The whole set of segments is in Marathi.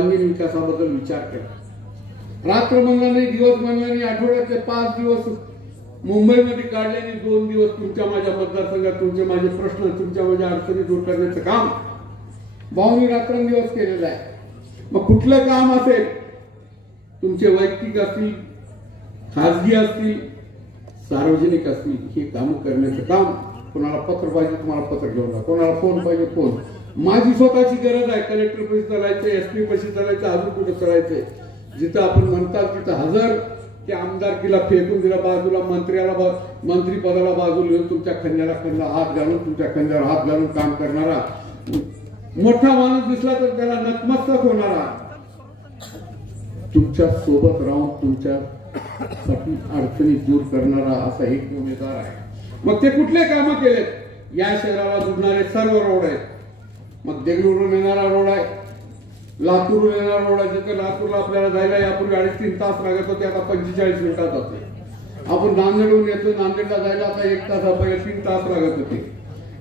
विकासाबद्दल विचार केला। रात्र म्हणला नाही, दिवस म्हणला नाही, आठवड्यातले 5 दिवस मुंबईमध्ये काढले आणि 2 दिवस तुमच्या माझ्या मतदारसंघात तुमचे माझे प्रश्न, तुमच्या माझ्या अडचणी दूर करण्याचं काम भाऊनी रात्रंदिवस केलेलं आहे। मग कुठलं काम असेल, तुमचे वैयक्तिक असतील, खासगी असतील, सार्वजनिक असतील, हे काम करण्याचं काम, कोणाला पत्र पाहिजे तुम्हाला पत्र घेऊन जा, कोणाला फोन पाहिजे फोन, माझी स्वतःची गरज आहे, कलेक्टर पैसे चालायचे, एसपी पैसे चालायचे, अजून कुठे चालायचे, जिथं आपण म्हणतात तिथं हजर, ते आमदारकीला फेकून दिला बाजूला, मंत्री पदाला बाजूला येऊन तुमच्या खांद्याला हात घालून, तुमच्या खांद्यावर हात घालून काम करणारा मोठा माणूस दिसला तर त्याला नतमस्तक होणारा, तुमच्या सोबत राहून तुमच्या अडचणी दूर करणारा असा एक उमेदवार आहे। मग ते कुठले काम केलेत? या शहराला जोडणारे सर्व रोड आहेत। मग देगलूरून येणारा रोड आहे, लातूरून येणारा रोड आहे, जिथे लातूरला आपल्याला जायला यापूर्वी 2.5-3 तास लागत होते, आता 45 मिनिटात होते। आपण नांदेडहून येतो, नांदेडला जायला आता 1 तास, पहिले 3 तास लागत होते।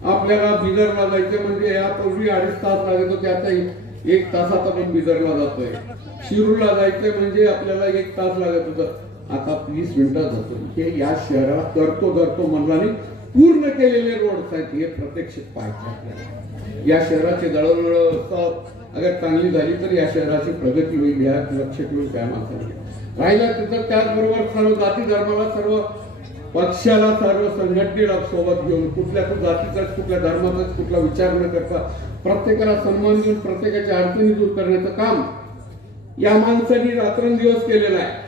आपल्याला बिदरला जायचं म्हणजे यापूर्वी 2.5 तास लागत होते, आता 1 तासात आपण बिदरला जातोय। शिरूरला जायचं म्हणजे आपल्याला 1 तास लागत होतं, आता 20 मिनिटात जातो। हे या शहराला करतो म्हणला नाही, पूर्ण केलेले रोड आहेत, हे प्रत्यक्षात पाहायचे आपल्याला। या शहराची दळणवळण अगर चांगली झाली तर या शहराची प्रगती होईल, या लक्ष ठेवून काय माणसाने राहिला तिथं। त्याचबरोबर सर्व जाती धर्माला, सर्व पक्षाला, सर्व संघटनेला सोबत घेऊन, कुठल्या जातीचाच, कुठल्या धर्माचाच कुठला विचार न करता प्रत्येकाला सन्मान देऊन प्रत्येकाच्या अडचणी दूर करण्याचं काम या माणसाने रात्रंदिवस केलेलं आहे।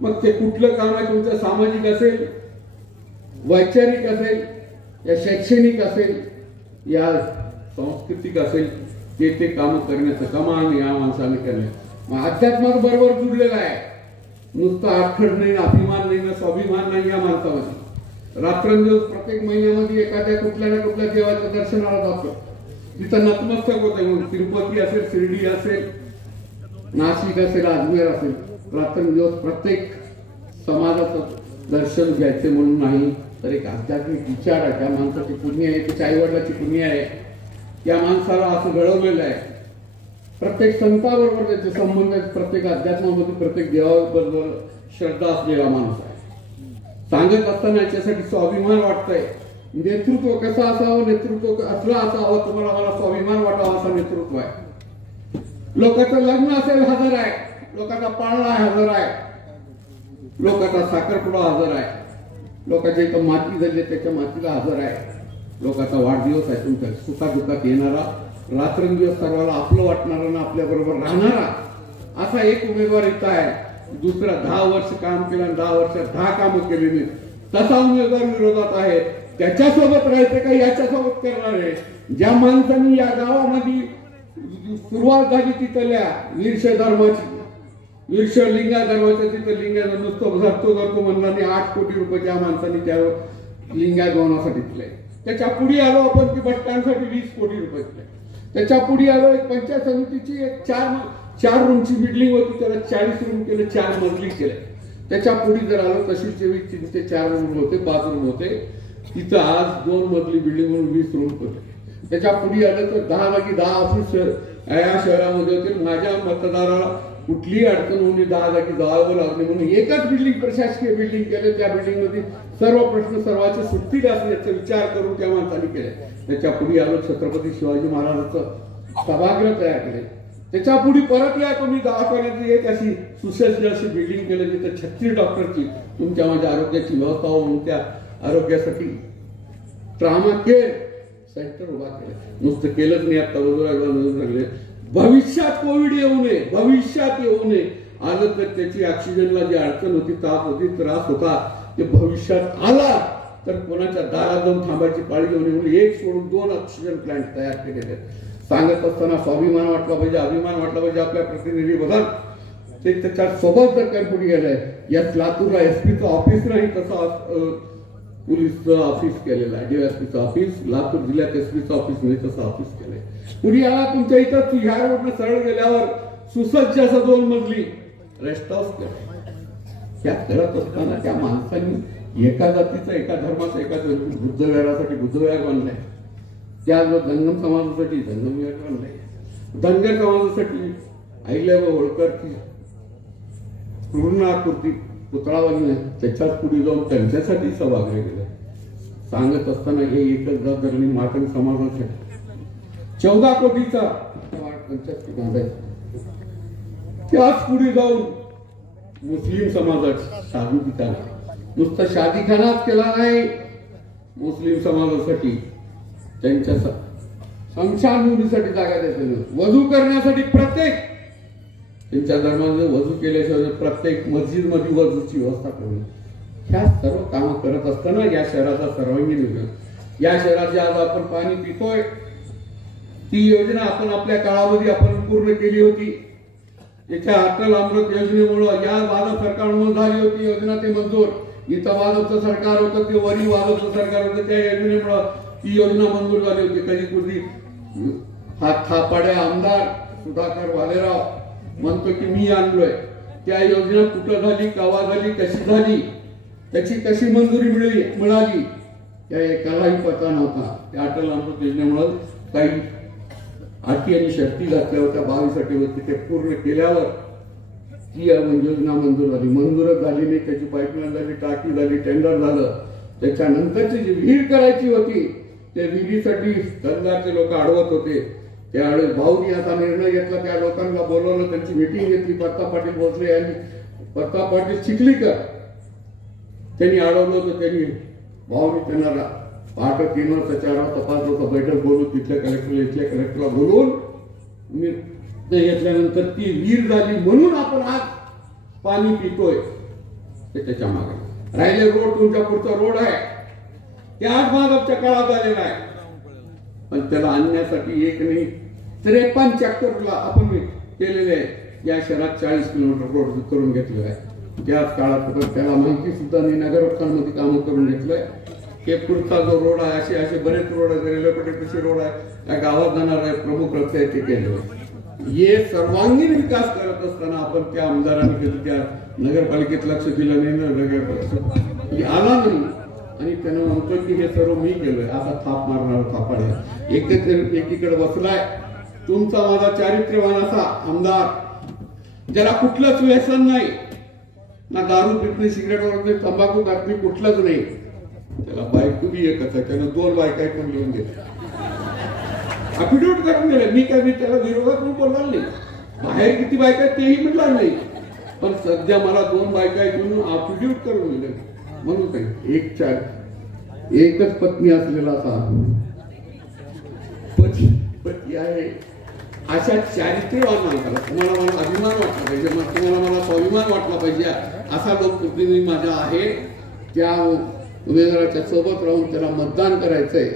मग ते कुठलं काम आहे, तुमचं सामाजिक असेल, वैचारिक असेल, या शैक्षणिक असेल, या सांस्कृतिक असेल, ते काम करण्याचं कमान या माणसाने केलं। मग अध्यात्मात बरोबर जुडलेलं आहे, नुसतं आखड नाही, अभिमान नाही, स्वाभिमान नाही या माणसामध्ये। रात्रंदिवस प्रत्येक महिन्यामध्ये एखाद्या कुठल्या ना कुठल्या देवाच्या दर्शनाला जातो, तिथं नतमस्तक होत आहे। मग तिरुपती असेल, शिर्डी असेल, नाशिक असेल, अजमेर असेल, रात्रंदिवस प्रत्येक समाजाचं दर्शन घ्यायचे म्हणून नाही, तर एक आध्यात्मिक विचार आहे, त्या माणसाची पुण्य आहे, त्याच्या आईवडिलाची पुण्य आहे, त्या माणसाला असं घडवलेलं आहे। प्रत्येक संताबरोबर त्याचे संबंध आहेत, प्रत्येक अध्यात्मामध्ये, प्रत्येक देवाबरोबर श्रद्धा असलेला माणूस आहे। सांगत असताना याच्यासाठी स्वाभिमान वाटतंय। नेतृत्व कसं असावं, नेतृत्व असलं असावं, तुम्हाला मला स्वाभिमान वाटावा असा नेतृत्व आहे। लोकांचं लग्न असेल हजर आहे, लोकांचा पाळणा हजर आहे, लोकांचा साखरपुडा हजर आहे, लोकांच्या इथं माती झाली त्याच्या मातीला हजर आहे, लोकांचा वाढदिवस आहे, तुमच्या सुखादुखात येणारा, रात्रंदिवस सर्वांना आपलं वाटणारा ना आपल्या बरोबर राहणारा असा एक उमेदवार इथं आहे। दुसरा 10 वर्ष काम केलं आणि 10 वर्षात 10 कामं केलेली, तसा उमेदवार विरोधात आहे। त्याच्यासोबत राहायचं का याच्यासोबत करणार आहे? ज्या माणसांनी या गावामध्ये सुरुवात झाली तिथल्या वीरशैव धर्माची, वीरशैव लिंगा धर्माच्या, तिथं लिंगाचं नुसतं करतो म्हणला नाही, 8 कोटी रुपये त्या माणसांनी त्या लिंगा भवनासाठी दिले। त्याच्या पुढे आलो आपण की बस स्टँडसाठी 20 कोटी रुपये दिले। त्याच्या पुढे आलो एक पंचायत समितीची एक 4 रूमची बिल्डिंग होती, त्याला 40 रूम केले, 4 मजली केले। त्याच्या पुढे जर आलो तशीच 4 रूम होते, 5 रूम होते, तिथं आज 2 मजली बिल्डिंग म्हणून 20 रूम होते। त्याच्या पुढे आलं तर 10 जागी 10 ऑफिस या शहरामध्ये होते। माझ्या मतदाराला कुठलीही अडचण होऊन 10 जागी जावं लागले म्हणून एकच बिल्डिंग, प्रशासकीय बिल्डिंग केले। त्या बिल्डिंग मध्ये सर्व प्रश्न सर्वांचे सुटतील असं याचा विचार करून त्या माणसाने केले। त्याच्या पुढे आलो छत्रपती शिवाजी महाराजांचं सभागृह तयार केले। त्याच्या पुढे परत या तुम्ही दवाखान्याची एक अशी सुसज्ज अशी बिल्डिंग केली, जिथे 36 डॉक्टरची तुमच्या माझ्या आरोग्याची व्यवस्था होऊन त्या आरोग्यासाठी ट्रॉमा केअर सेंटर उभा केलं। नुसतं केलंच नाही, आता लागले भविष्यात कोविड येऊ नये, भविष्यात येऊ नये, आलं तर त्याची ऑक्सिजनला जी अडचण होती, ताप होती, त्रास होता, ते भविष्यात आला तर कोणाच्या दारात जाऊन थांबायची पाळी घेऊन येऊन 1 सोडून 2 ऑक्सिजन प्लांट तयार केलेले आहेत। सांगत असताना स्वाभिमान वाटला पाहिजे, अभिमान वाटला पाहिजे आपल्या प्रतिनिधी बघा ते त्याच्या सोबत जर काही पुढे गेलंय। यात लातूरला एसपीचं ऑफिस नाही, तसं पोलीसचं ऑफिस केलेलं आहे, डीएसपीचं ऑफिस, लातूर जिल्ह्यात एसपीचं ऑफिस नाही तसं ऑफिस केलंय। पुढे आला तुमच्या इथं ह्या रोडनं सरळ गेल्यावर सुसज्ज असं 2 मजली रेस्ट हाऊस केलं। त्यात करत असताना त्या माणसांनी एका जातीचा, एका धर्माचा, एका बुद्धविहारासाठी बुद्धविहार बांधलाय, त्या जंगम समाजासाठी जंगम विहार बांधलाय, धनगर समाजासाठी अहिल्याबाई होळकरची पूर्णाकृती पुतळावर त्याच्याच पुढे जाऊन त्यांच्यासाठी सभागृह गेलं. सांगत असताना हे एकच धरणी मातंग समाजासाठी 14 कोटीचा बांधायचा. त्याच पुढे जाऊन मुस्लिम समाजाची शादीखाना, नुसता शादीखानाच केला नाही, मुस्लिम समाजासाठी त्यांच्या स्मशानभूमीसाठी जागा द्यायचं, वजू करण्यासाठी प्रत्येक त्यांच्या धर्माने वजू केल्याशिवाय प्रत्येक मस्जिद मध्ये वजूची व्यवस्था करून ह्या सर्व कामं करत असताना या शहराचा सर्वांगीण विकास, या शहरात जे आज आपण पाणी पितोय ती योजना आपण आपल्या काळामध्ये आपण पूर्ण केली होती. त्याच्या अटल अमृत योजनेमुळे या भाजप सरकारमुळे झाली होती योजना ते मंजूर. इथं भाजपचं सरकार होतं ते वरी भाजपचं सरकार होतं त्या योजनेमुळे ती योजना मंजूर झाली होती. कधी कुठे हात थापाड्या आमदार सुधाकर भालेराव म्हणतो की मी आणलोय, त्या योजना कुठं झाली, केव्हा झाली, कशी झाली, त्याची कशी मंजुरी मिळाली त्या एकालाही पता नव्हता. त्या अटल अमृत योजनेमुळे काही अटी आणि शर्ती घातल्या होत्या 22 अटी होती, ते पूर्ण केल्यावर ती योजना मंजूर झाली. मंजूरच झाली नाही, त्याची पाईपलाईन झाली, टाकी झाली, टेंडर झालं. त्याच्यानंतरची जी विहीर करायची होती त्या विहिरीसाठी तहसीलदारचे लोक अडवत होते. त्यावेळेस भाऊनी असा निर्णय घेतला, त्या लोकांना बोलवलं, त्यांची मिटिंग घेतली. पत्ता पाटील भोसले यांनी, पत्ता पाटील चिखलीकर त्यांनी अडवलं होतं. त्यांनी भाऊनी त्यांना पहाटे 3 वाजता 4 वाजता 5 वाजता बैठक बोलून तिथल्या कलेक्टरला इथल्या कलेक्टरला बोलवून निर्णय घेतल्यानंतर ती विहीर झाली. म्हणून आपण आज पाणी पितोय. त्याच्या मागे राहिले रोड, तुमच्या पुढचा रोड आहे ते आज भाजपच्या काळात आलेला आहे, पण त्याला आणण्यासाठी एक नाही 53 चॅप्टरला आपण केलेले आहे. या शहरात 40 किलोमीटर रोड करून घेतलेला आहे. त्याच काळात त्याला माहिती सुद्धा नाही, नगरोत्थानमध्ये कामं करून घेतलंय. केपूरचा जो रोड आहे, असे बरेच रोड आहे, रेल्वेपट्टीचे रोड आहे, त्या गावात जाणार आहे, प्रमुख रस्ते आहेत ते केले. हे सर्वांगीण विकास करत असताना आपण त्या आमदारांनी त्या नगरपालिकेत लक्ष दिलं नाही, नगरपालिका आला नाही आणि त्यानं म्हणतो की हे सर्व मी केलंय. असा थाप मारणार थापाड्या एकीकडे बसलाय. तुमचा माझा चारित्र्यवान असा आमदार ज्याला कुठलंच व्यसन नाही, ना दारू पित, सिगरेट वगैरे, तंबाखू खात नाही, कुठलंच नाही. त्याला बायको बी एकच आहे, त्यानं 2 बायका पण लिहून घेतल्या, अफिडेविट करून गेले. मी त्याला विरोधात बोलणार नाही, बाहेर किती बायका तेही म्हणणार नाही, पण सध्या मला 2 बायका म्हणून अफिडेविट करून गेले. म्हणून काही एकच पत्नी असलेला असा पती आहे. अशा चारित्र्यवान माणसाला तुम्हाला मला अभिमान वाटला पाहिजे, तुम्हाला मला स्वाभिमान वाटला पाहिजे. असा लोकप्रतिनिधी माझा आहे, त्या उमेदवाराच्या सोबत राहून त्याला मतदान करायचंय.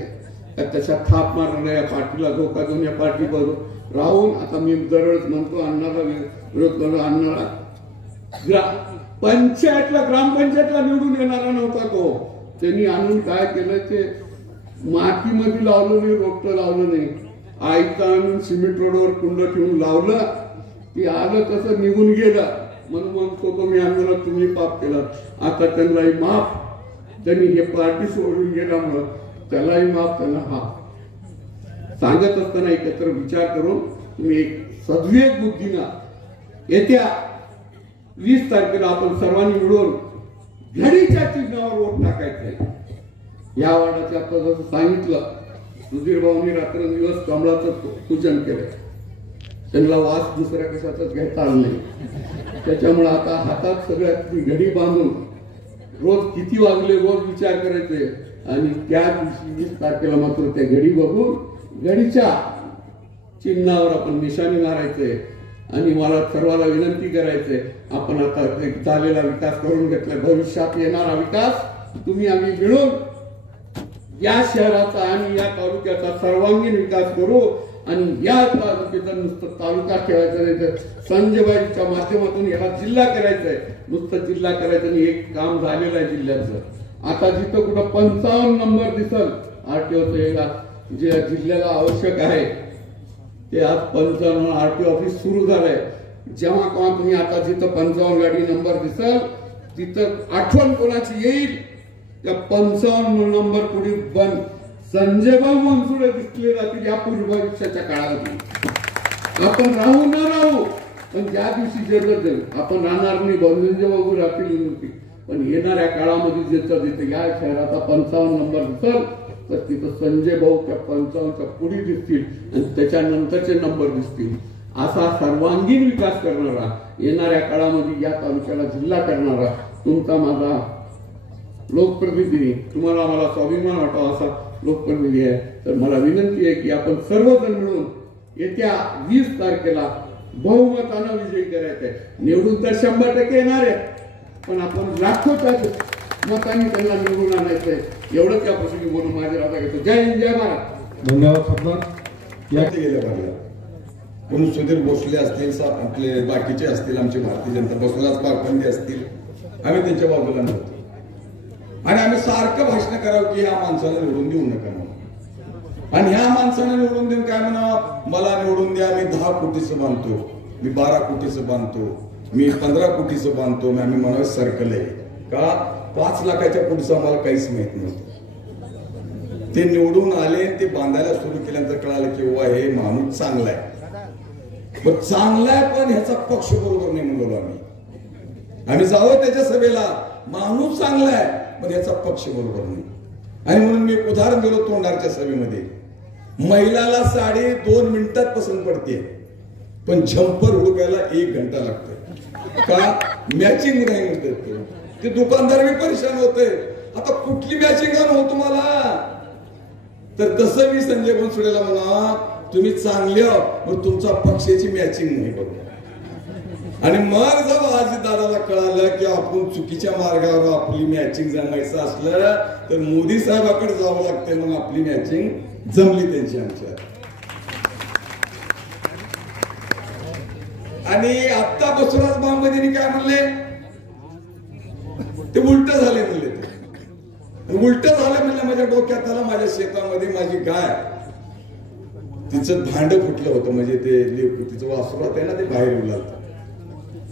तशा थाप मारणाऱ्या या पार्टीला धोका देऊन या पार्टीबरोबर राहून आता मी दरवेळेस म्हणतो अण्णाला विरोध करू. अण्णाला पंचायतला ग्रामपंचायतला निवडून येणारा नव्हता तो. त्यांनी आणून काय केलं ते मातीमध्ये लावलं नाही, रोपटं लावलं नाही, आईचं आणून सिमेंट रोडवर कुंड ठेवून लावलं. ती आलं तसं निघून गेलं. म्हणून म्हणतो तो मी आंदोलन तुम्ही पाप केलं. आता त्यांनाही माफ, त्यांनी हे पार्टी सोडून गेल्यामुळं त्यालाही माफ, त्यांना माफ. सांगत असताना एकत्र विचार करून तुम्ही एक सद्विवेक बुद्धीनं येत्या 20 तारखेला आपण सर्वांनी मिळून घडीच्या चिन्हावर वोट टाकायचंय. या वार्डाचे आता जसं सांगितलं, सुधीर भाऊनी रात्रंदिवस कमळाचं पूजन केलंय. त्यांना वास दुसऱ्या कशाचाच घ्यायचा आला नाही. त्याच्यामुळे आता हातात सगळ्यात घडी बांधून रोज किती वाजले रोज विचार करायचे आणि त्या दिवशी 20 तारखेला मात्र त्या घडी बघून घडीच्या चिन्हावर आपण निशाणी मारायचंय. आणि मला सर्वांना विनंती करायचंय, आपण आता झालेला विकास करून घेतलाय, भविष्यात येणारा विकास तुम्ही आम्ही मिळून या शहराचा आणि या तालुक्याचा सर्वांगीण विकास करू. आणि या तालुक्याचा नुसतं तालुका ठेवायचा नाही तर संजयबाईच्या माध्यमातून याला जिल्हा करायचा आहे. नुसतं जिल्हा करायचं आणि एक काम झालेलं आहे जिल्ह्याचं. आता जिथं कुठं 55 नंबर दिसल आरटीओचं जे जिल्ह्याला आवश्यक आहे ते आज 55 आरटीओ ऑफिस सुरू झालंय. जेव्हा केव्हा तुम्ही आता जिथं 55 गाडी नंबर दिसल तिथं आठवण कोणाची येईल, त्या 55 नंबर पुढे बंद संजयभाऊ मनसुरे दिसले जातील या पूर्व भविष्याच्या काळामध्ये. आपण राहू न राहू पण ज्या दिवशी जर आपण राहणार नाही बंधूंचे बाबू राहतील नव्हती, पण येणाऱ्या काळामध्ये ज्याचं जिथे या शहराचा 55 नंबर दिसल तर तिथं संजय भाऊ त्या 55च्या पुढे दिसतील आणि त्याच्यानंतरचे नंबर दिसतील. असा सर्वांगीण विकास करणारा, येणाऱ्या काळामध्ये या तालुक्याला जिल्हा करणारा तुमचा माझा लोकप्रतिनिधी, तुम्हाला मला स्वाभिमान वाटावा असा लोकप्रतिनिधी आहे. तर मला विनंती आहे की आपण सर्वजण मिळून येत्या 20 तारखेला बहुमतानं विजयी करायचंय. निवडून तर 100% येणार आहे, पण आपण लाखोच्या मतांनी त्यांना निवडून आणायचंय. एवढंच या प्रसंगी बोलून माझे राजा घेतो. जय हिंद, जय महाराज. धन्यवाद सरदार. या गेल्या पाहिजे म्हणून सुधीर भोसले असतील, आपले बाकीचे असतील, आमची भारतीय जनता बसवराज पारखंडे असतील, आम्ही त्यांच्या बाजूला नव्हतो आणि आम्ही सारखं भाषण करावं की ह्या माणसाला निवडून देऊ नका म्हणून. आणि ह्या माणसाला निवडून देऊन काय म्हणावं, मला निवडून द्या, मी 10 कोटीचं बांधतो, मी 12 कोटीचं बांधतो, मी 15 कोटीचं बांधतो. आम्ही म्हणावं सर्कल आहे का 5 लाखाच्या पुढचं आम्हाला काहीच माहित नव्हतं. ते निवडून आले, ते बांधायला सुरू केल्यानंतर कळालं की वा हे माणूस चांगला आहे. पण चांगला आहे पण ह्याचा पक्ष बरोबर नाही म्हणलो आम्ही जावं त्याच्या सभेला, माणूस चांगला आहे पण ह्याचा पक्ष बरोबर नाही. आणि म्हणून मी एक उदाहरण दिलं तोंडारच्या सभेमध्ये, महिलाला साडी 2 मिनिटात पसंत पडते पण झंपर हुडकायला 1 घंटा लागतो का मॅचिंग नाही म्हणतात. ते दुकानदार मी परेशान होते, आता कुठली मॅचिंग आणू तुम्हाला. तर तसं मी संजय बनसोडेला म्हणा तुम्ही चांगले मग तुमचा पक्षाची मॅचिंग नाही बघ. आणि मग जेव्हा आजी दादाला कळालं की आपण चुकीच्या मार्गावर आपली मॅचिंग जमायचं असलं तर मोदी साहेबाकडे जावं लागते, मग आपली मॅचिंग जमली त्यांची आमच्या. आणि आता बसवराज महामंत्रीने काय म्हणले, ते उलट झाले म्हणले. ते उलट झाले म्हणले माझ्या डोक्यात आलं, माझ्या शेतामध्ये माझी गाय तिचं भांड फुटलं होतं, म्हणजे ते तिचं वासुरात आहे ना ते बाहेर येऊ लागतं.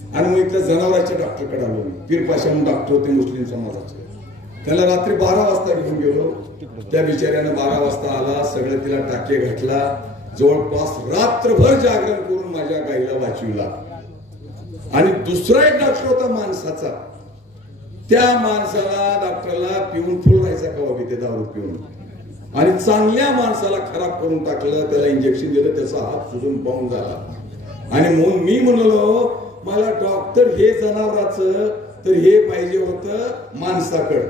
आणि मग इथल्या जनावरांच्या डॉक्टरकडे आलो मी, पीरपाशा म्हणून डॉक्टर होते मुस्लिम समाजाचे. त्याला रात्री 12 वाजता घेऊन गेलो, त्या बिचाऱ्यानं 12 वाजता आला, सगळं तिला टाके घातला, जवळपास रात्रभर जागरण करून माझ्या गाईला वाचविला. आणि दुसरा एक डॉक्टर होता माणसाचा, त्या माणसाला डॉक्टरला पिऊन फुल राहायचा का बाबी ते दारू पिऊन, आणि चांगल्या माणसाला खराब करून टाकलं, त्याला इंजेक्शन दिलं, त्याचा हात सुजून पाहून झाला. आणि म्हणून मी म्हणलो मला डॉक्टर हे जनावराचं तर हे पाहिजे होतं माणसाकडं,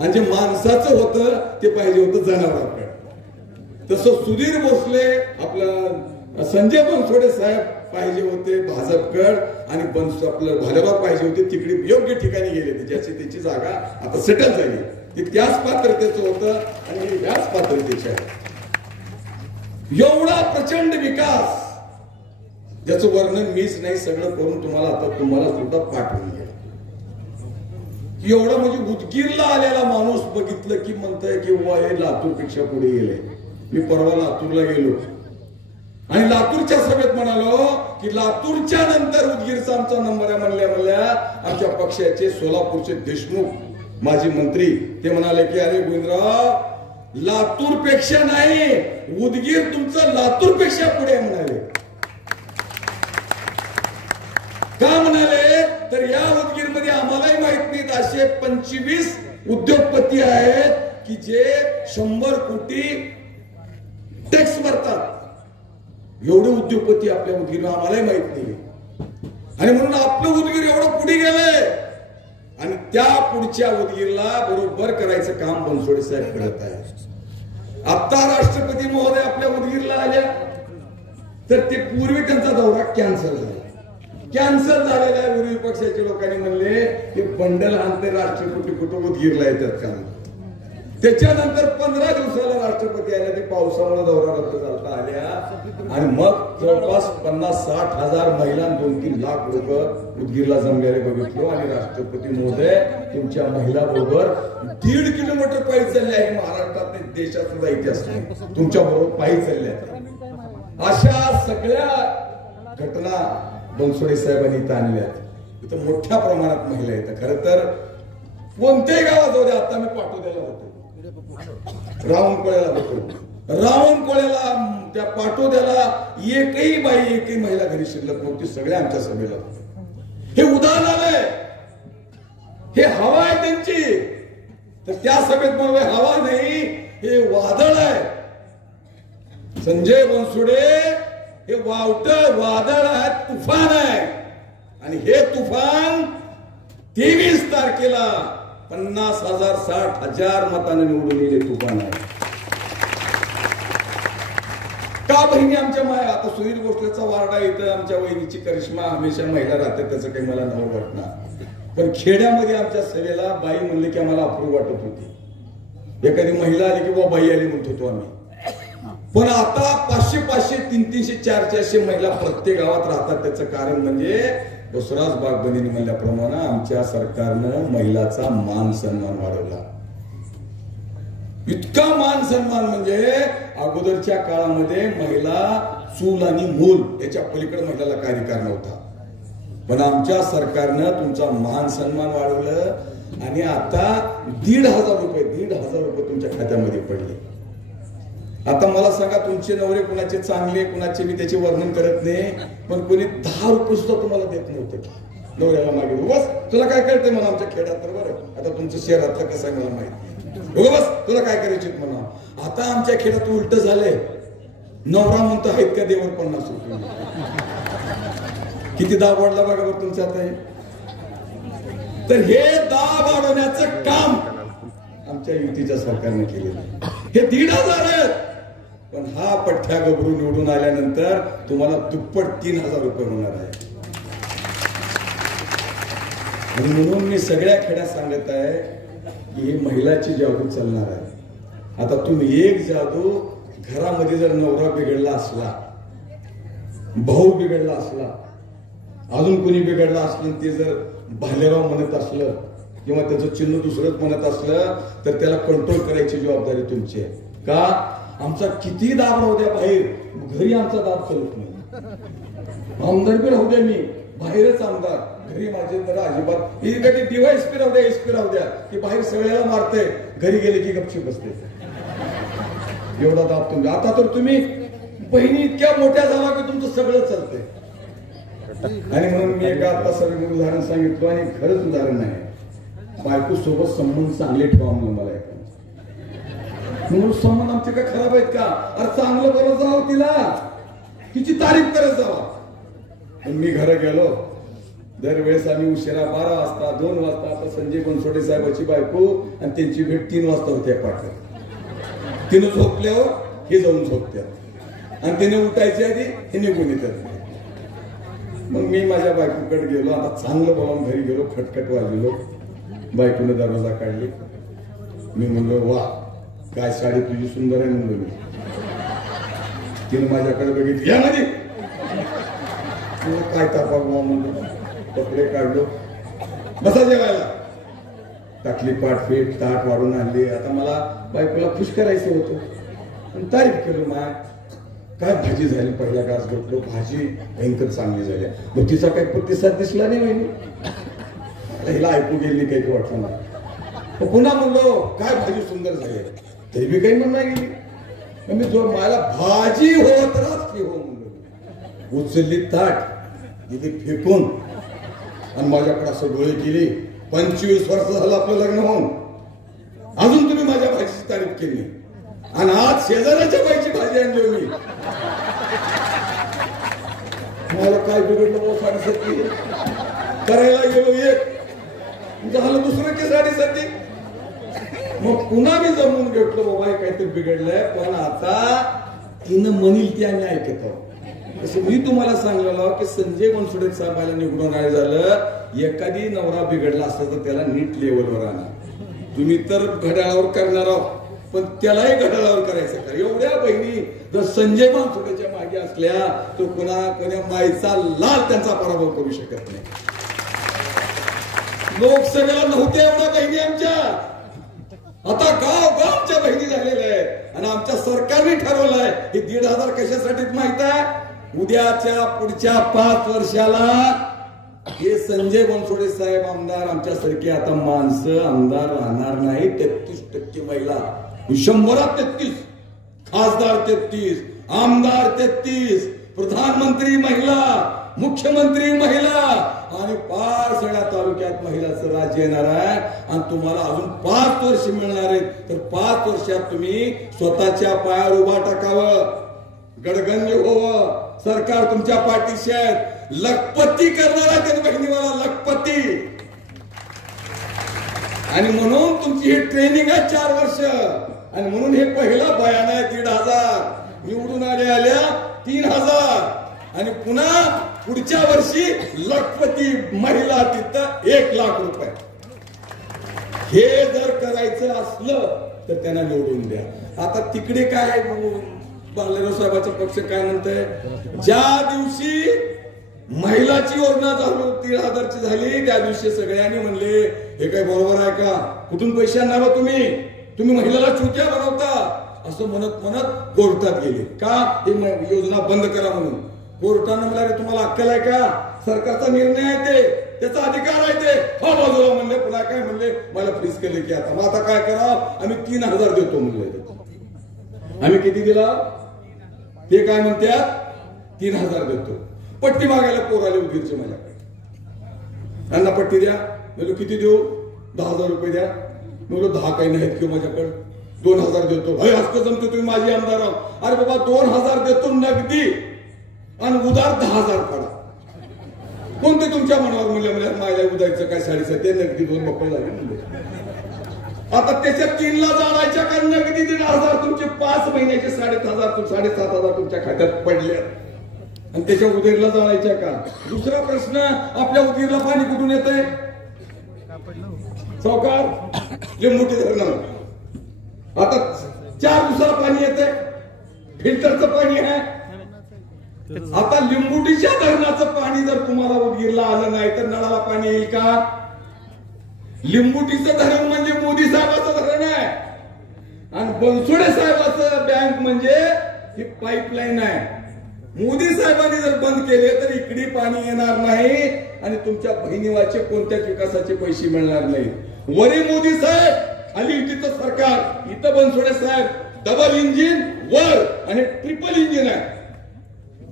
आणि जे माणसाचं होतं ते पाहिजे होतं जनावराकडे. तसं सुधीर भोसले आपला संजय बनसोडे साहेब पाहिजे होते भाजपकड, आणि आपलं भाजपा पाहिजे होते तिकडे योग्य ठिकाणी गेले. ज्याची त्याची जागा आता सेटल झाली, ती त्याच पात्रतेचं होतं आणि हे याच पात्रतेचे आहे. एवढा प्रचंड विकास ज्याचं वर्णन मीच नाही सगळं करून तुम्हाला सुद्धा पाठवून घ्या. एवढा म्हणजे उदगीरला आलेला माणूस बघितलं की म्हणताय की वा हे लातूर पेक्षा पुढे गेले. मी परवा लातूरला गेलो आणि लातूरच्या सभेत म्हणालो की लातूरच्या नंतर उदगीरचा आमचा नंबर आहे म्हणल्या आमच्या पक्षाचे सोलापूरचे देशमुख माजी मंत्री ते म्हणाले की अरे गोविंदराव लातूर पेक्षा नाही उदगीर तुमचं लातूर पेक्षा पुढे म्हणाले. का म्हणाले तर या उदगीरमध्ये आम्हालाही माहित नाहीत असे 25 उद्योगपती आहेत की जे 100 कोटी टॅक्स भरतात. एवढे उद्योगपती आपल्या उदगीर आम्हालाही माहित नाही. आणि म्हणून आपलं उदगीर एवढं पुढे गेलंय आणि त्या पुढच्या उदगीरला बरोबर करायचं काम बनसोडे साहेब करत आहे. आता राष्ट्रपती महोदय आपल्या उदगीरला आल्या तर ते पूर्वी त्यांचा दौरा कॅन्सल झाला. कॅन्सल झालेला आहे. विरोधी पक्षाच्या लोकांनी म्हणले की बंडल आंतरराष्ट्रीय कुठं उदगीरला येतात का. त्याच्यानंतर 15 दिवसाला राष्ट्रपती आल्या. ते पावसामुळे दौरा रद्द झाला आल्या आणि मग जवळपास 50-60 हजार महिला 2-3 लाख लोक उदगीरला जमलेले बघितलो. आणि राष्ट्रपती महोदय तुमच्या महिला बरोबर 1.5 किलोमीटर पायी चालले आहे. महाराष्ट्रात देशात सुद्धा इतिहास नाही तुमच्या बरोबर पायी चालले आहेत. अशा सगळ्या घटना बनसोडे साहेबांनी इथं आणल्या. इथं मोठ्या प्रमाणात महिला येतात. खरं तर कोणत्याही गावात जाऊ द्या. आता मी पाटोद्याला होतो, रावणपळ्याला होतो, रावण कोळ्याला त्या पाटोद्याला एकही बाई एकही महिला घरी शिल्लक नव्हती. सगळे आमच्या सभेला होते. हे उदाहरण आलंय. हे हवा आहे त्यांची. तर त्या सभेत म्हणून हवा नाही, हे वादळ आहे. संजय बनसोडे हे वादळ आहे, तुफान आहे. आणि हे तुफान 23 तारखेला 50,000 60,000 मतांनी निवडून येईल. तुफान आहे. का बहिणी आमच्या माया? आता सुधीर भोसलेचा वार्डा इथं आमच्या वहिनीची करिश्मा हमेशा महिला राहते, त्याचं काही मला नवं वाटणार. पण खेड्यामध्ये आमच्या सभेला बाई म्हणले की आम्हाला अप्रूव वाटत होती. एखादी महिला आली की बाई आली म्हणत होतो आम्ही. पण आता 500-500 300-300 400 महिला प्रत्येक गावात राहतात. त्याचं कारण म्हणजे बसवराज बागबनीने म्हणल्याप्रमाणे आमच्या सरकारनं महिलाचा मान सन्मान वाढवला. इतका मान सन्मान म्हणजे अगोदरच्या काळामध्ये महिला चूल आणि मूल याच्या पलीकडे महिलाला काय अधिकार नव्हता. पण आमच्या सरकारनं तुमचा मान सन्मान वाढवलं आणि आता 1,500 रुपये तुमच्या खात्यामध्ये पडले. आता मला सांगा, तुमचे नवरे कुणाचे चांगले कुणाचे मी त्याचे वर्णन करत नाही, पण कोणी 10 रुपये सुद्धा तुम्हाला देत नव्हतं नवऱ्याला मागे. बस तुला काय कळतंय म्हणा आमच्या खेड्यात. तर बरं, आता तुमचं शहरातलं कसं आहे मला माहिती. बस तुला काय करायचे म्हणा. आता आमच्या खेड्यात उलट झालंय. नवरा म्हणतो आहेत का देवर 50 रुपये. किती दाब वाढला बघा बरं तुमच्या आता. तर हे दाब वाढवण्याचं काम आमच्या युतीच्या सरकारने केलेलं आहे. हे 1,500 आहेत. पण हा पठ्ठ्या गबरू निवडून आल्यानंतर तुम्हाला दुप्पट 3,000 रुपये होणार आहे. आणि म्हणून मी सगळ्या खेड्यात सांगत आहे की ही महिलाची जादू चालणार आहे. आता तुम्ही एक जादू, घरामध्ये जर नवरा बिघडला असला, भाऊ बिघडला असला, अजून कोणी बिघडला असलं, ते जर भालेराव म्हणत असलं किंवा त्याचं चिन्ह दुसरंच म्हणत असलं, तर त्याला कंट्रोल करायची जबाबदारी तुमची आहे. का? आमचा किती दाब राहू द्या बाहेर, घरी आमचा दाब चालत नाही. आमदार बी राहू द्या, मी बाहेरच आमदार, घरी माझे तर अजिबात. ही कधी DYSP राहू द्या, SP राहू द्या, की बाहेर सगळ्याला मारते, घरी गेले की गपची बसते. एवढा दाब तुम्ही. आता तर तुम्ही बहिणी इतक्या मोठ्या झाला की तुमचं सगळं चालतंय. आणि म्हणून मी एका आता सगळं उदाहरण सांगितलं आणि खरंच उदाहरण आहे. बायको सोबत संबंध चांगले ठेवा म्हणून मला ऐका. म्हणून संबंध आमचे काय खराब आहेत का? अरे चांगलं बोलत जावं, तिला तिची तारीफ करत जावा. पण मी घरी गेलो, दरवेळेस आम्ही उशिरा 12 वाजता 2 वाजता. आता संजय बनसोडे साहेबाची बायको आणि त्यांची भेट 3 वाजता होते पाठ. तिने झोपल्यावर हे जाऊन झोपत्यात आणि तिने उठायची आधी हे निघून येतात. मग मी माझ्या बायकोकडे गेलो. आता चांगलं बोलावून घरी गेलो, खटखट वाजलो. बायकोने दरवाजा काढली. मी म्हणलो, वा काय साडी तुझी सुंदर आहे म्हणलो मी. तिने माझ्याकडे बघितली, या मध्ये काय तापा म्हणलो. कपडे काढलो, बसा जेवायला. टाकली पाठफीट, ताट वाढून आणली. आता मला बायकोला खुश करायचं होतं, पण तारीफ केलं. माय काय भाजी झाली, पहिला घास घेतलो, भाजी भयंकर चांगली झाली. मग तिचा काही प्रतिसाद दिसला नाही वहिनी. हिला ऐकू गेली काही वाटलं नाही. पुन्हा म्हणलो, काय भाजी सुंदर झाली, तरी बी काही म्हणणार गेली. मी जो मला भाजी होत राहते हो म्हणलो. उचलली ताट, दिली फेकून आणि माझ्याकडे असं डोळे केली. 25 वर्ष झालं आपलं लग्न होऊन, अजून तुम्ही माझ्या भाजीची तारीफ केली. आणि आज शेजाऱ्याच्या बाईची भाजी आणली मी. मला काय बिघडलं 7:30 करायला गेलो, एक झालं दुसरं की 7:30. मग पुन्हा मी जमून घेतलो, बाबा काहीतरी बिघडलंय. पण आता तिनं म्हणील ती आम्ही ऐकत आहोत. तसं मी तुम्हाला सांगलेलो की संजय बनसोडे साहेबाला निवडून नाही झालं, एखादी नवरा बिघडला असता तर त्याला नीट लेवलवर आणा. तुम्ही तर घड्याळावर करणार आहोत, पण त्यालाही घड्याळावर करायचं का? एवढ्या बहिणी जर संजय बनसोडेच्या मागे असल्या तर कोण्या माईचा लाल त्यांचा पराभव करू शकत नाही. लोकसभेला नव्हत्या एवढ्या बहिणी आमच्या, आता गाव आमच्या बहिणी झालेल्या आहेत. आणि आमच्या सरकारने ठरवलंय हे 1,500 कशासाठी माहित आहे? उद्याच्या पुढच्या 5 वर्षाला हे संजय बनसोडे साहेब आमदार आमच्यासारखे आता माणसं आमदार राहणार नाही. 33% महिला, 100त 33. खासदार 33, आमदार 33, प्रधानमंत्री महिला, मुख्यमंत्री महिला आणि पार सगळ्या तालुक्यात महिलाचं राज्य येणार आहे. आणि तुम्हाला अजून 5 वर्ष मिळणार आहेत. तर 5 वर्षात तुम्ही स्वतःच्या पायावर उभा टाकावं, गडगंज व्हावं. सरकार तुमच्या पाठीशी आहे. लखपती करणार आहे त्या बहिणीवाला, लखपती. आणि म्हणून तुमची ही ट्रेनिंग आहे 4 वर्ष. आणि म्हणून हे पहिला बयान आहे 1,500, निवडून आल्या 3,000 आणि पुन्हा पुढच्या वर्षी लखपती महिला तिथं 1,00,000 रुपये. हे जर करायचं असलं तर त्यांना निवडून द्या. आता तिकडे काय बालाराव साहेबांचा पक्ष काय म्हणतंय, ज्या दिवशी महिलाची योजना चालू 3,000ची झाली त्या दिवशी सगळ्यांनी म्हणले हे काय बरोबर आहे का, कुठून पैसे आणणार तुम्ही महिलाला चुक्या बनवता, असं म्हणत म्हणत कोर्टात गेले. का ही योजना बंद करा म्हणून. कोर्टानं म्हणाले तुम्हाला अक्कल आहे का, सरकारचा निर्णय आहे ते, त्याचा अधिकार आहे ते. हा बाजूला म्हणले. पुन्हा काय म्हणले, मला फ्रीज केले की आता मग आता काय करा, आम्ही 3,000 देतो म्हणले. आम्ही किती दिला ते काय म्हणतात, 3,000 देतो. पट्टी मागायला पोराले उदगीरचे माझ्याकडे, त्यांना पट्टी द्या. म्हणजे किती देऊ, 10,000 रुपये द्या. म्हणलो 10 काही नाहीत किंवा माझ्याकडे 2,000 देतो. अरे हक्क जमतो तुम्ही माझी आमदार. अरे बाबा 2,000 देतो नगदी आणि उधार 10,000 काढा. कोणते तुमच्या मनावर म्हणले माझ्या उदायचं काय 7.5 ते नगदी 2 बक्कल झाले म्हणले. आता त्याच्या 3ला जाणायच्या का नगदी 1,500 तुमचे 5 महिन्याचे 7,500 तुमच्या खात्यात पडले आणि त्याच्या उदीरला जाळायच्या का. दुसरा प्रश्न, आपल्या उदीरला पाणी कुठून येतंय, सावकार लिंबुटी धरण. आता 4 दिवसाला पाणी येतंय, फिल्टरचं पाणी आहे. आता लिंबुटीच्या धरणाचं पाणी जर तुम्हाला उदगीरला आलं नाही तर नळाला पाणी येईल का. लिंबुटीचं धरण म्हणजे मोदी साहेबाचं धरण आहे आणि बनसोडे साहेबाचं बँक म्हणजे ही पाईपलाईन आहे. मोदी साहेबांनी जर बंद केले तर इकडे पाणी येणार नाही आणि तुमच्या बहिणीवाचे कोणत्याच विकासाचे पैसे मिळणार नाही. वरी मोदी साहेब, खाली युतीचं सरकार, इथं बनसोडे साहेब. डबल इंजिन वर आणि ट्रिपल इंजिन आहे.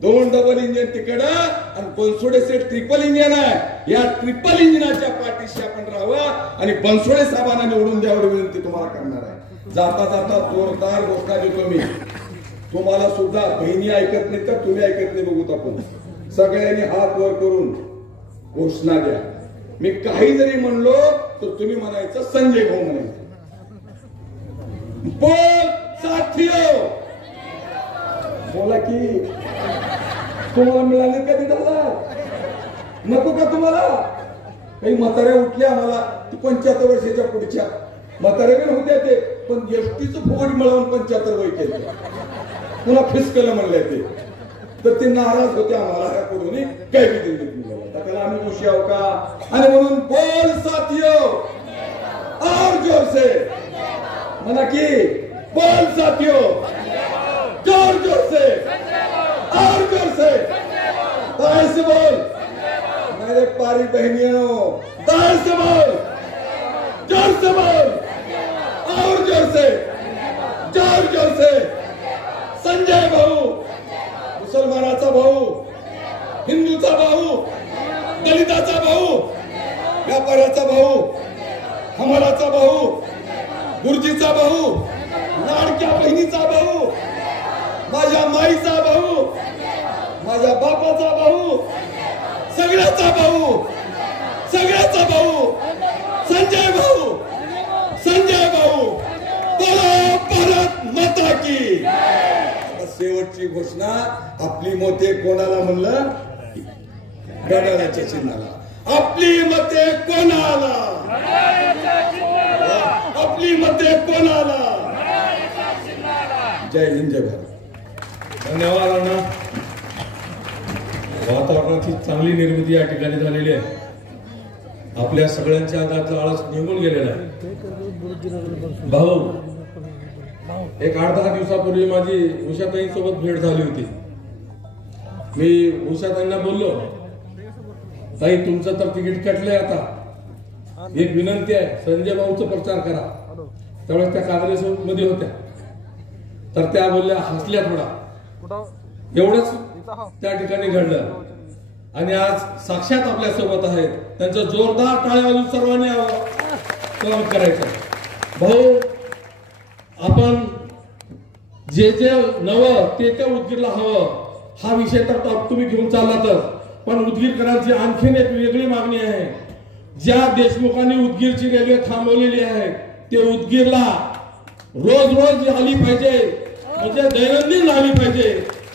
2 डबल इंजिन तिकडं आणि बनसोडेचे ट्रिपल इंजिन आहे. या ट्रिपल इंजिनाच्या पाठीशी आपण राहावं आणि बनसोडे साहेबांना निवडून द्यावर विनंती तुम्हाला करणार आहे. जाता जाता जोरदार घोषणा देतो मी. तुम्हाला सुद्धा बहिणी ऐकत नाही तर तुम्ही ऐकत नाही बघूत आपण. सगळ्यांनी हात वर करून घोषणा द्या. मी काही जरी म्हणलो तर तुम्ही म्हणायचं संजय भाऊ म्हणायचं. बोल साथियो, बोला की तुम्हाला मिळाले का 1,500? नको का तुम्हाला. काही म्हाताऱ्या उठल्या आम्हाला 75 वर्षाच्या पुढच्या म्हाताऱ्या पण होत्या ते, पण एसटीचं फुकट मिळवून 75 वय केलं, पुन्हा फिसकलं म्हणलंय ते. तर ते नाराज होते आम्हाला कडून काय बी दिली त्याला आम्ही दोषी आहो का. आणि म्हणून बोल साथियो और जोर से म्हणा की बोल साथियो, जोर जोर से और जोर से दाएं से बोल. मेरे पारी बहनियों, दाएं से बोल, जोर से बोल और जोर से, जोर जोर से. संजय भाऊ, मुसलमानाचा भाऊ, हिंदूचा भाऊ, दलिताचा भाऊ, व्यापाऱ्याचा भाऊ, हमालाचा भाऊ, गुरुजीचा भाऊ, लाडक्या बहिणीचा भाऊ, माझ्या माईचा भाऊ, माझ्या बापाचा भाऊ, सगळ्याचा भाऊ, सगळ्याचा भाऊ, संजय भाऊ, संजय भाऊ. बोलो भारत माता की. शेवटची घोषणा, आपली मते कोणाला म्हणलं, घड्याळाच्या चिन्हाला. आपली मते कोणाला, आपली मते कोणाला. जय हिंद, जय भारत. धन्यवाद अण्णा. वातावरणाची चांगली निर्मिती या ठिकाणी झालेली आहे. आपल्या सगळ्यांच्या अंगातला आळस निघून गेलेला आहे. भाऊ, एक 8-10 दिवसापूर्वी माझी उषाताई सोबत भेट झाली होती. मी उषाताईंना बोललो, ताई तुमचं तर तिकीट कटलंय, आता एक विनंती आहे, संजय भाऊचा प्रचार करा. त्यावेळेस त्या काँग्रेस मध्ये होत्या. तर त्या बोलल्या, हसल्या थोडा. एवढंच त्या ठिकाणी घडलं. आणि आज साक्षात आपल्या सोबत आहेत. त्यांचं जोरदार टाळ्या वाजून सर्वांनी स्वागत करायचं. भाऊ, आपण जे जे नवं ते उदगीरला हवं हा विषय तर तुम्ही घेऊन चाललातच, पण उदगीरकरांची आणखीन एक वेगळी मागणी आहे. ज्या देशमुखांनी उदगीरची रेल्वे थांबवलेली आहे ते उदगीरला रोज रोज आली पाहिजे, म्हणजे दैनंदिन झाली पाहिजे.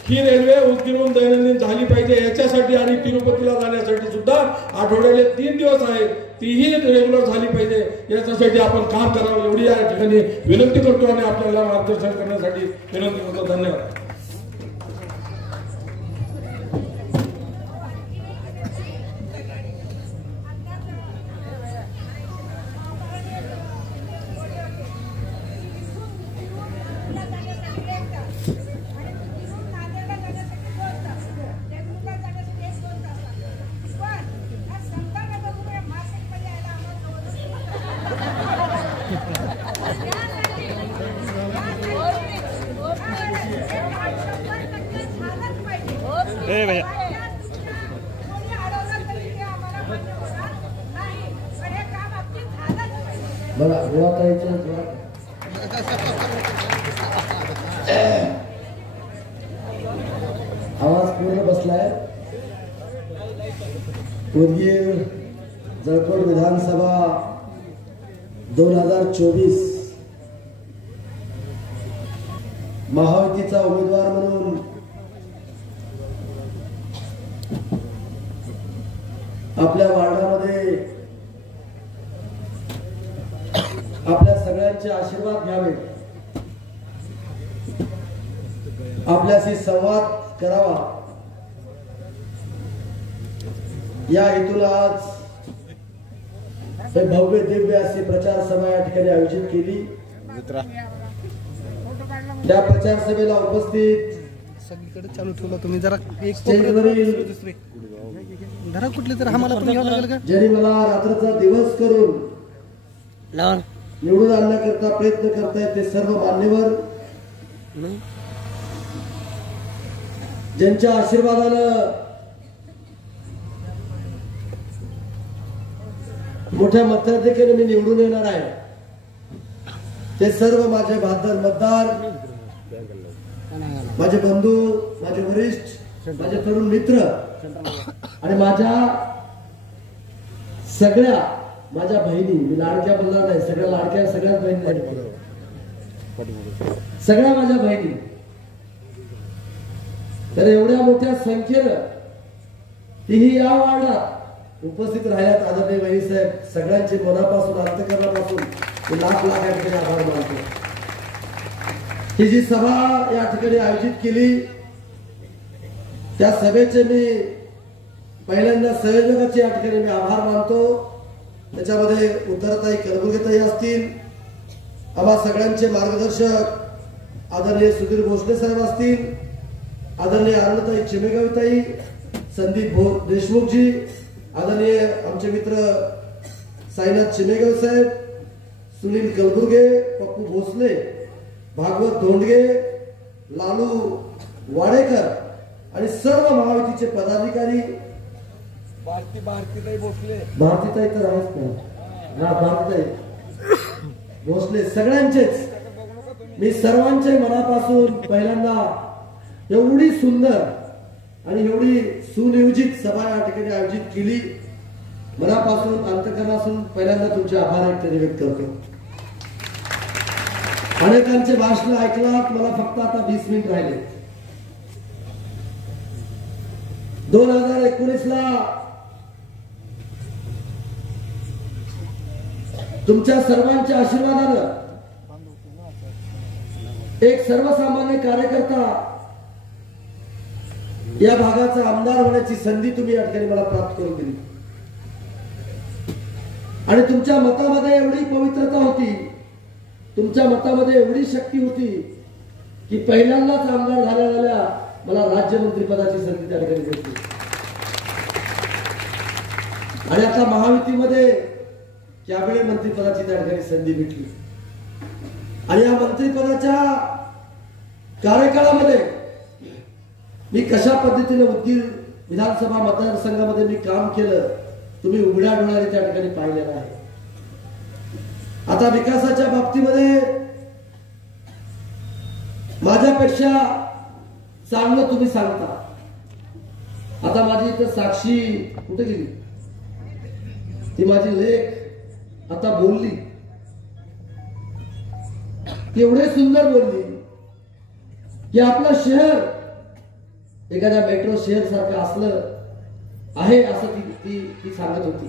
ही रेल्वे उदगीरहून दैनंदिन झाली पाहिजे याच्यासाठी, आणि तिरुपतीला जाण्यासाठी सुद्धा आठवड्याले 3 दिवस आहे, तीही रेग्युलर झाली पाहिजे याच्यासाठी आपण काम करावं एवढी या ठिकाणी विनंती करतो आणि आपल्याला मार्गदर्शन करण्यासाठी विनंती करतो. धन्यवाद. बघा गोवाताईचं आवाज पूर्ण बसलाय. उदगीर जळकोट विधानसभा 2024 महायुतीचा उमेदवार म्हणून आपल्या वार्डामध्ये आपल्या सगळ्यांचे आशीर्वाद घ्यावे, आपल्याशी संवाद करावा या हेतूला आज हे भव्य दिव्य अशी प्रचार सभा या ठिकाणी आयोजित केली. त्या प्रचार सभेला उपस्थित सगळीकडे चालू ठेवला तुम्ही जरा एक स्टेजवरील दुसरे घरा कुठले तर आम्हाला पण घ्यावं लागेल का? ज्यांनी मला रात्रचा दिवस करून निवडून आणण्याकरता प्रयत्न करतायत ते सर्व मान्यवर, ज्यांच्या आशीर्वादानं मोठ्या मताधिक्याने मी निवडून येणार आहे, ते सर्व माझे बहादर मतदार, माझे बंधू, माझे वरिष्ठ, माझे तरुण मित्र आणि माझ्या सगळ्या माझ्या बहिणी, मी लाडक्या बोलणार नाही, सगळ्या लाडक्या सगळ्याच बहिणी आहेत, सगळ्या माझ्या बहिणी. तर एवढ्या मोठ्या संख्येनं तीही या वार्डात उपस्थित राहिल्यात आदरणीय वहिनी साहेब, सगळ्यांचे मनापासून अंतःकरणापासून लाख लाख या ठिकाणी आभार मानतो. ही जी सभा या ठिकाणी आयोजित केली त्या सभेचे मी पहिल्यांदा संयोजकाचे या ठिकाणी मी आभार मानतो. त्याच्यामध्ये उत्तरताई कलबुर्गेताई असतील, आम्हा सगळ्यांचे मार्गदर्शक आदरणीय सुधीर भोसले साहेब असतील, आदरणीय आनंदताई चिमेगावीताई, संदीप देशमुखजी, आदरणीय आमचे मित्र साईनाथ चिमेगाव साहेब, सुनील कलबुर्गे, पप्पू भोसले, भागवत धोंडगे, लालू वाडेकर आणि सर्व महायुतीचे पदाधिकारी, भारतीताई तर आहेच ना, भारतीताई भोसले, सगळ्यांचेच मी सर्वांचे मनापासून पहिल्यांदा एवढी सुंदर आणि एवढी सुनियोजित सभा या ठिकाणी आयोजित केली, मनापासून अंतःकरणापासून पहिल्यांदा तुमचे आभार व्यक्त करतो. अनेकांचे भाषण ऐकलात, मला फक्त आता 20 मिनिट राहिले. 2019 ला तुमच्या सर्वांच्या आशीर्वादानं एक सर्वसामान्य कार्यकर्ता या भागाचा आमदार होण्याची संधी तुम्ही या ठिकाणी मला प्राप्त करून दिली. आणि तुमच्या मतामध्ये एवढी पवित्रता होती, तुमच्या मतामध्ये एवढी शक्ती होती की पहिल्यांदाच आमदार झाल्या मला राज्यमंत्री पदाची संधी त्या ठिकाणी भेटली. आणि आता महायुतीमध्ये कॅबिनेट मंत्रिपदाची त्या ठिकाणी संधी भेटली. आणि या मंत्रिपदाच्या कार्यकाळामध्ये मी कशा पद्धतीने उदगीर विधानसभा मतदारसंघामध्ये मी काम केलं तुम्ही उघड्या डोळ्याने त्या ठिकाणी पाहिलेलं आहे. आता विकासाच्या बाबतीमध्ये माझ्यापेक्षा चांगलं तुम्ही सांगता. आता माझी इथं साक्षी कुठे गेली, ती माझी लेख आता बोलली, एवढे सुंदर बोलली की आपलं शहर एखाद्या मेट्रो शहर सारखं असलं आहे असं ती सांगत होती.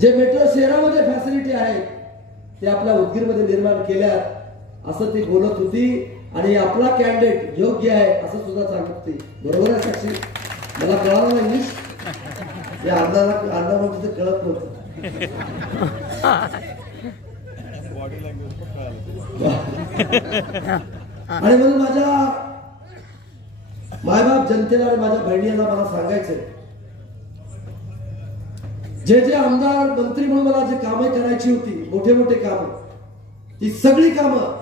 जे मेट्रो शहरामध्ये फॅसिलिटी आहेत ते आपल्या उदगीरमध्ये निर्माण केल्यात असं ती बोलत होती. आणि आपला कॅन्डिडेट योग्य आहे असं सुद्धा सांगत होती. बरोबर आहे साक्षी? मला कळालं नाही इंग्लिश, या अंदाज तिथे कळत नव्हतं. आणि म्हणून माझ्या मायबाप जनतेला आणि माझ्या बहिणीला मला सांगायचंय, जे जे आमदार मंत्री म्हणून मला जे कामं करायची होती, मोठे मोठे काम, ती सगळी कामं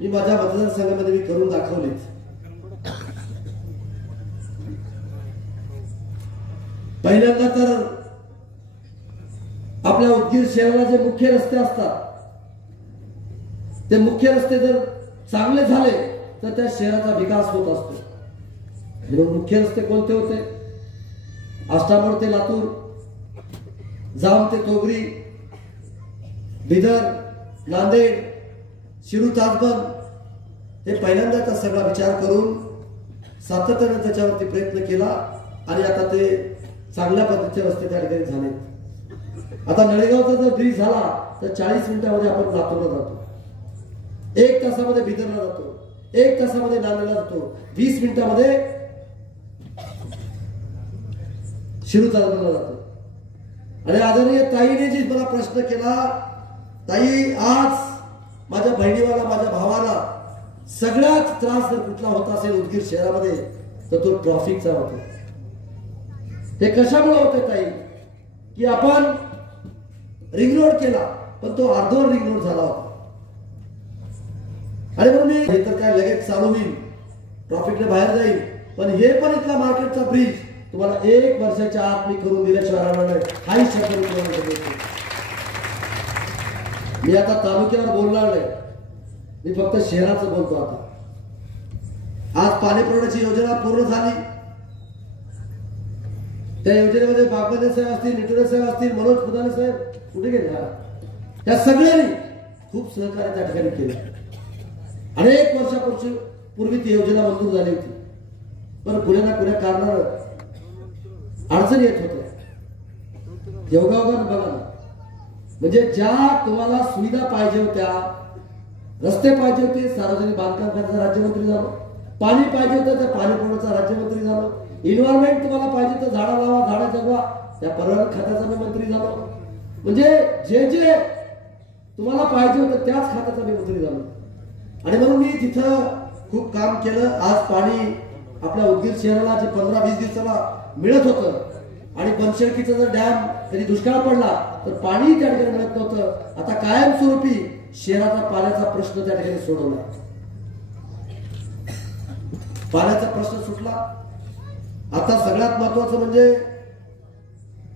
मी माझ्या मतदारसंघामध्ये मी करून दाखवलीच. पहिल्यांदा तर आपल्या उदगीर शहराला जे मुख्य रस्ते असतात ते मुख्य रस्ते जर चांगले झाले तर त्या शहराचा विकास होत असतो. म्हणून मुख्य रस्ते कोणते होते? आष्टामोड ते लातूर, जाम ते तोगरी, बिदर, नांदेड, शिरू ताजबन, हे पहिल्यांदा सगळा विचार करून सातत्याने त्याच्यावरती प्रयत्न केला आणि आता ते चांगल्या पद्धतीचे रस्ते त्या ठिकाणी झाले. आता नळेगावचा जर ब्रिज झाला तर 40 मिनिटांमध्ये आपण लातूरला जातो, 1 तासामध्ये बिदरला जातो, 1 तासामध्ये नांदेडला जातो, 20 मिनिटांमध्ये शिरू ताजबनला जातो. आणि आदरणीय ताईने जी मला प्रश्न केला, ताई आज माझ्या बहिणीवाला माझ्या भावाला सगळ्यात त्रास जर कुठला होता असेल उदगीर शहरामध्ये तर तो ट्रॅफिकचा होता. ते कशामुळे होते ताई? की आपण रिंग रोड केला पण तो अर्धवट रिंग रोड झाला होता. आणि म्हणून मी हे तर काय लगेच चालू होईल, ट्रॅफिकने बाहेर जाईल, पण हे पण इथला मार्केटचा ब्रिज तुम्हाला 1 वर्षाच्या आत मी करून दिल्याशिवाय राहणार नाही. हाही शब्द मी तुम्हाला देतो. मी आता तालुक्यावर बोलणार नाही, मी फक्त शहराचं बोलतो. आता आज पाणी पुरवठ्याची योजना पूर्ण झाली. त्या योजनेमध्ये बागवणे साहेब असतील, निटोरे साहेब असतील, मनोज फुदाणे साहेब कुठे गेले? त्या सगळ्यांनी खूप सहकार्य त्या ठिकाणी केलं. अनेक वर्षापूर्वी ती योजना मंजूर झाली होती, पण कुण्या ना कुण्या कारणानं अडचण येत होत्या. योगायोगानं बघा ना, म्हणजे ज्या तुम्हाला सुविधा पाहिजे होत्या, रस्ते पाहिजे होते, सार्वजनिक बांधकाम खात्याचा राज्यमंत्री झालो, पाणी पाहिजे होतं त्या पाणी पुरवठ्याचा राज्यमंत्री झालो, एन्व्हायरमेंट तुम्हाला पाहिजे तर झाडा लावा झाडा जगवा त्या पर्यावरण खात्याचा मी मंत्री झालो. म्हणजे जे जे तुम्हाला पाहिजे होतं त्याच खात्याचा मी मंत्री झालो. आणि म्हणून मी तिथं खूप काम केलं. आज पाणी आपल्या उदगीर शहराला जे 15-20 दिवसाला मिळत होतं आणि बनशेळकीचा जर डॅम कधी दुष्काळ पडला तर पाणी त्या ठिकाणी मिळत नव्हतं. आता कायमस्वरूपी शहराचा पाण्याचा प्रश्न त्या ठिकाणी सोडवला. पाण्याचा प्रश्न सुटला. आता सगळ्यात महत्वाचं म्हणजे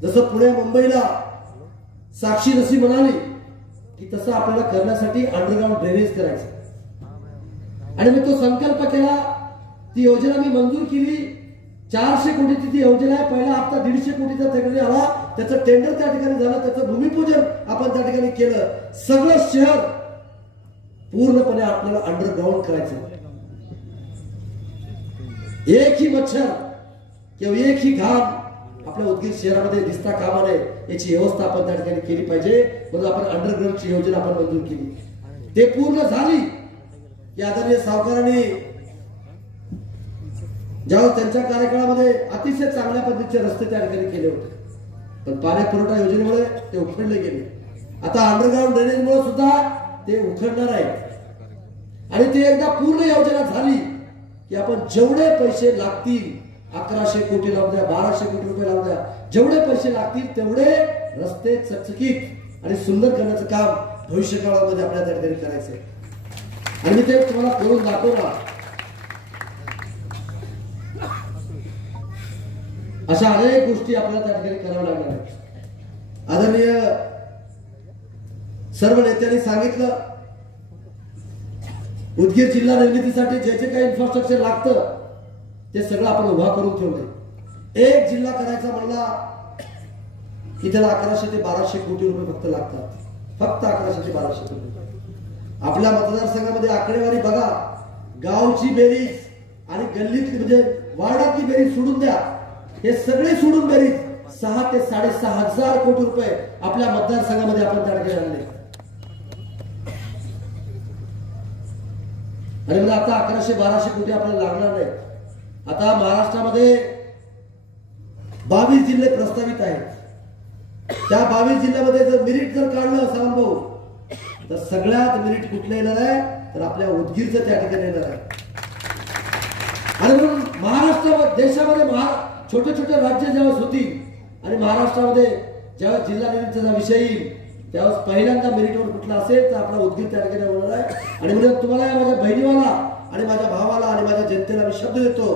जसं पुणे मुंबईला साक्षी रसी म्हणाली की तसं आपल्याला करण्यासाठी अंडरग्राउंड ड्रेनेज करायचं. आणि मी तो संकल्प केला, ती योजना मी मंजूर केली. 400 कोटीची ती योजना आहे. पहिला हप्ता 150 कोटीचा त्या ठिकाणी आला, त्याचं टेंडर त्या ठिकाणी झालं, त्याचं भूमिपूजन आपण त्या ठिकाणी केलं. सगळं शहर पूर्णपणे आपल्याला अंडरग्राउंड करायचं. एक ही मच्छर किंवा एक ही घाम आपल्या उदगीर शहरामध्ये दिसता कामा नये याची व्यवस्था आपण त्या ठिकाणी केली पाहिजे. म्हणून आपण अंडरग्राउंडची योजना आपण मंजूर केली. ते पूर्ण झाली की आदरणीय सावकारांनी ज्यावेळेस त्यांच्या कार्यकाळामध्ये अतिशय चांगल्या पद्धतीचे रस्ते त्या ठिकाणी केले होते, पण पाणी पुरवठा योजनेमुळे ते उखडले गेले. आता अंडरग्राउंड ड्रेनेजमुळे सुद्धा ते उखडणार आहे. आणि ते एकदा पूर्ण योजना झाली की आपण जेवढे पैसे लागतील, 1100 कोटी लावून द्या, 1200 कोटी रुपये लावून द्या, जेवढे पैसे लागतील तेवढे रस्ते चकचकीत आणि सुंदर करण्याचं काम भविष्यकाळामध्ये आपल्याला त्या ठिकाणी करायचंय. आणि मी ते तुम्हाला करून दाखवणार. अशा अनेक गोष्टी आपल्याला त्या ठिकाणी कराव्या लागणार आहेत. आदरणीय सर्व नेत्यांनी सांगितलं, उदगीर जिल्हा निर्मितीसाठी जे जे काही इन्फ्रास्ट्रक्चर लागतं ते सगळं आपण उभा करून ठेवलंय. एक जिल्हा करायचा म्हणला की त्याला 1100 ते 1200 कोटी रुपये फक्त लागतात. फक्त 1100 ते 1200 कोटी. आपल्या मतदारसंघामध्ये आकडेवारी बघा, गावची बेरीज आणि गल्लीतली म्हणजे वार्डातली बेरीज सोडून द्या, हे सगळे सोडून बेरीज 6 ते 6,500 कोटी रुपये आपल्या मतदारसंघामध्ये आपण त्या ठिकाणी आणले. आणि म्हणजे आता 1100-1200 कोटी आपल्याला लागणार नाही. आता महाराष्ट्रामध्ये 22 जिल्हे प्रस्तावित आहेत. त्या 22 जिल्ह्यामध्ये जर मेरिट जर काढलं सावंत भाऊ, तर सगळ्यात मेरिट कुठलं येणार आहे, तर आपल्या उदगीरचं त्या ठिकाणी येणार आहे. आणि म्हणून महाराष्ट्रामध्ये देशामध्ये छोटे छोटे राज्य ज्यावेळेस होतील आणि महाराष्ट्रामध्ये ज्यावेळेस जिल्हा निर्मितीचा विषय येईल त्यावेळेस पहिल्यांदा मेरिटवर कुठला असेल तर आपला उदगीर त्या ठिकाणी होणार आहे. आणि म्हणून तुम्हाला माझ्या बहिणीवाला आणि माझ्या भावाला आणि माझ्या जनतेला मी शब्द देतो